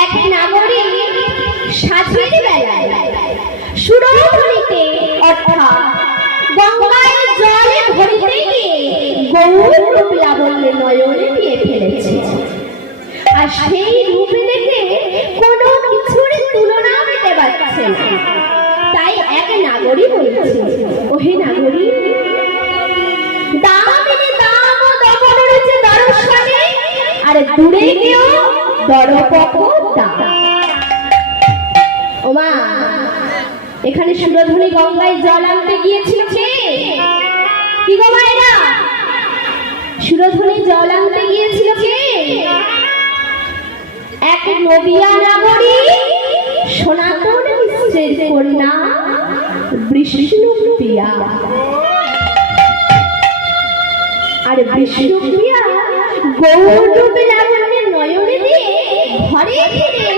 এক নাগরিক সাজের বেলায় সুরধুনিতে অর্থাৎ গঙ্গায় জলে ভরিতে গিয়ে গৌরূপ লাবণ্যে নয়নে দিয়ে ফেলেছে। আর সেই রূপে দেখে কোনো কিছুর তুলনা মেটে পাচ্ছে না। তাই এক নাগরিক বলেছে, ওহে নাগরিক, দামিনী দাম দমন রয়েছে দর্শনে, আর দূরে গিয়েও দরপক দাম। ওমা, এখানে সুরধুনি গঙ্গায় জল আনতে গিয়েছিল কে? কি গো মায়েরা, সুরধুনি জল আনতে গিয়েছিল কে? এক নবিয়া নাগরিক, সনাতন মিশ্রের কন্যা বিষ্ণুপ্রিয়া। আর বিষ্ণুপ্রিয়া গৌরূপ লাবণ্যে নয়নে দিয়ে ঘরে ফিরে